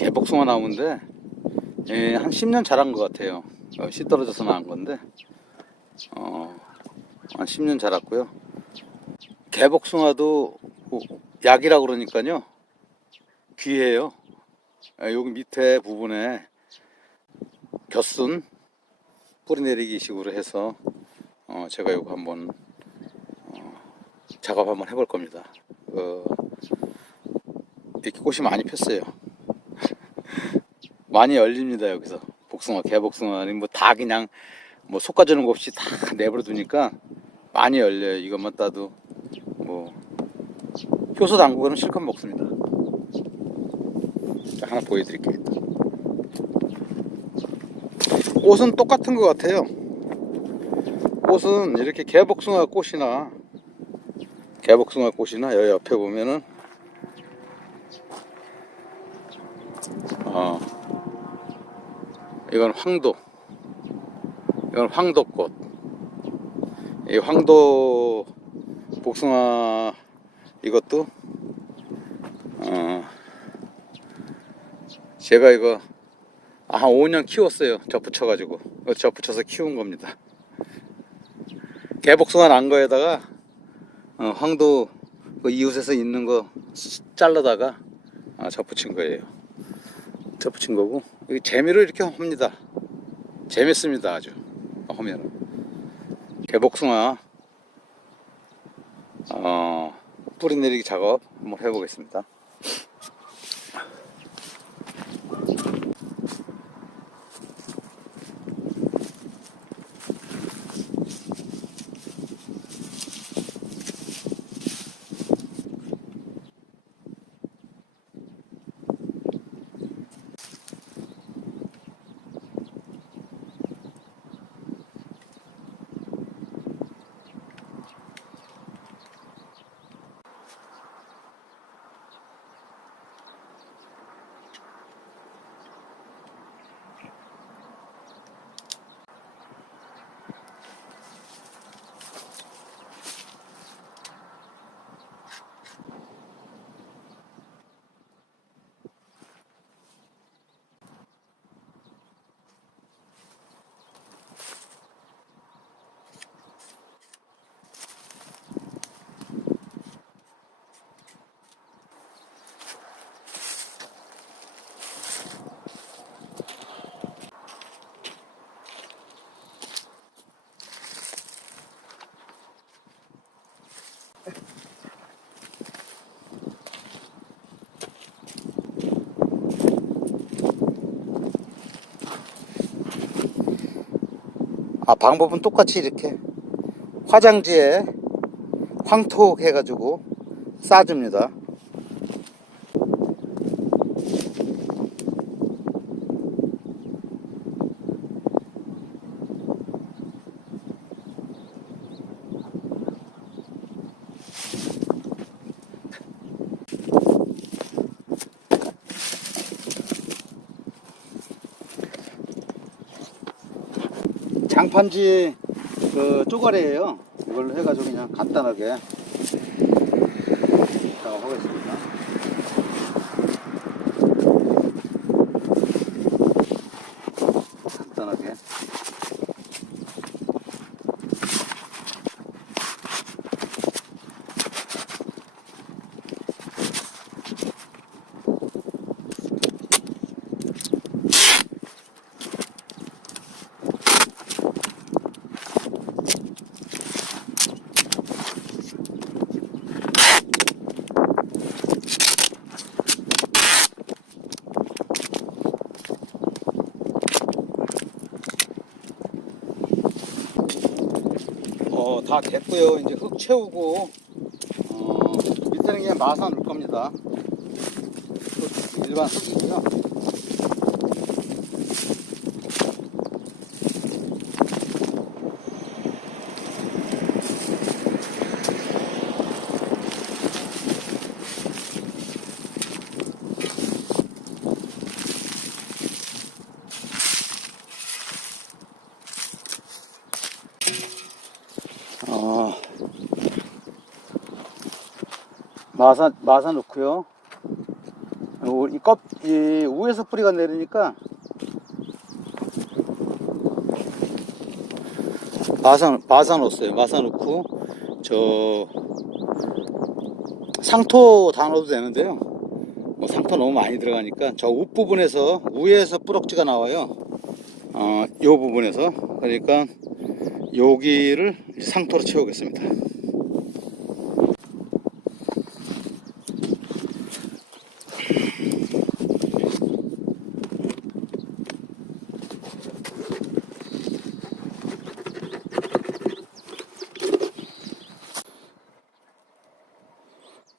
개복숭아 나무인데 한 10년 자란 것 같아요. 씨 떨어져서 나온 건데 한 10년 자랐고요. 개복숭아도 약이라고 그러니까요 귀해요. 여기 밑에 부분에 겨순 뿌리 내리기 식으로 해서 제가 이거 한번 작업 한번 해볼 겁니다. 이렇게 꽃이 많이 폈어요. 많이 열립니다. 여기서 복숭아, 개복숭아는 뭐 다 그냥 뭐 솎아주는 거 없이 다 내버려 두니까 많이 열려요. 이것만 따도 뭐 효소 담그고는 실컷 먹습니다. 자, 하나 보여드릴게요. 꽃은 똑같은 것 같아요. 꽃은 이렇게 개복숭아 꽃이나 여기 옆에 보면은 이건 황도꽃. 이 황도 복숭아 이것도 제가 이거 한 5년 키웠어요. 접붙여서 키운 겁니다. 개복숭아 난 거에다가 황도 그 이웃에서 있는 거 잘라다가 접붙인 거예요. 접붙인 거고, 이게 재미로 이렇게 합니다. 재밌습니다. 아주 하면 개복숭아 뿌리 내리기 작업 한번 해보겠습니다. 방법은 똑같이 이렇게 화장지에 황토 해가지고 싸줍니다. 장판지 그 쪼가리예요. 이걸로 해가지고 그냥 간단하게 작업하겠습니다. 간단하게. 다 됐고요. 이제 흙 채우고 밑에는 그냥 마사 놓을 겁니다. 일반 흙이고요. 마사 넣고요. 이 위에서 뿌리가 내리니까 마사 넣었어요. 마사 넣고 저 상토 다 넣어도 되는데요. 뭐 상토 너무 많이 들어가니까 저 윗부분에서 위에서 뿌럭지가 나와요. 요 부분에서. 그러니까 여기를 상토로 채우겠습니다.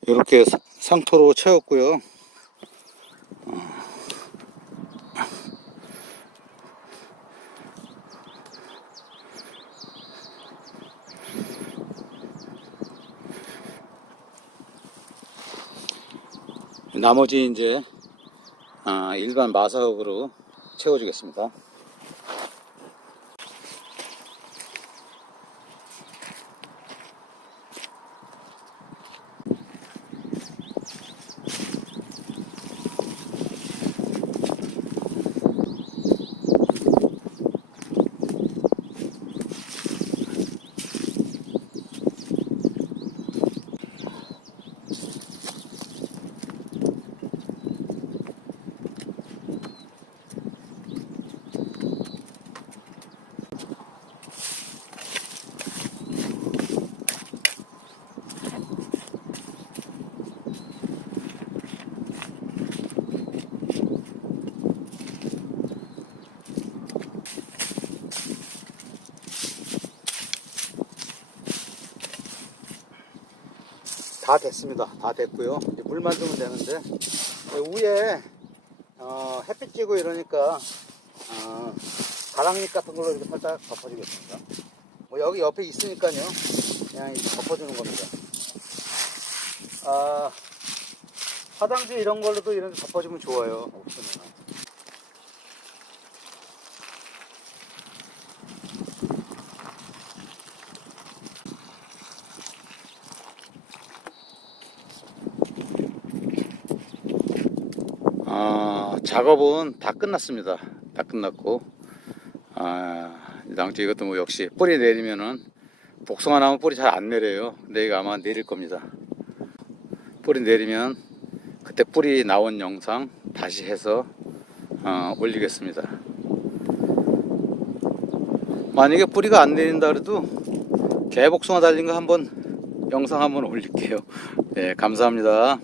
이렇게 상토로 채웠고요. 나머지 이제 일반 마사흙으로 채워주겠습니다. 다 됐습니다. 다 됐고요. 이제 물만 주면 되는데 위에 햇빛 쬐고 이러니까 가랑잎 같은 걸로 이렇게 살짝 덮어주겠습니다. 뭐 여기 옆에 있으니까요. 그냥 이렇게 덮어주는 겁니다. 화장지 이런 걸로도 이런 데 덮어주면 좋아요. 없으면. 작업은 다 끝났습니다. 다 끝났고, 이것도 뭐 역시 뿌리 내리면은 복숭아 나무 뿌리 잘 안 내려요. 근데 이거 아마 내릴 겁니다. 뿌리 내리면 그때 뿌리 나온 영상 다시 해서 올리겠습니다. 만약에 뿌리가 안 내린다 그래도 개복숭아 달린 거 한번 영상 한번 올릴게요. 네, 감사합니다.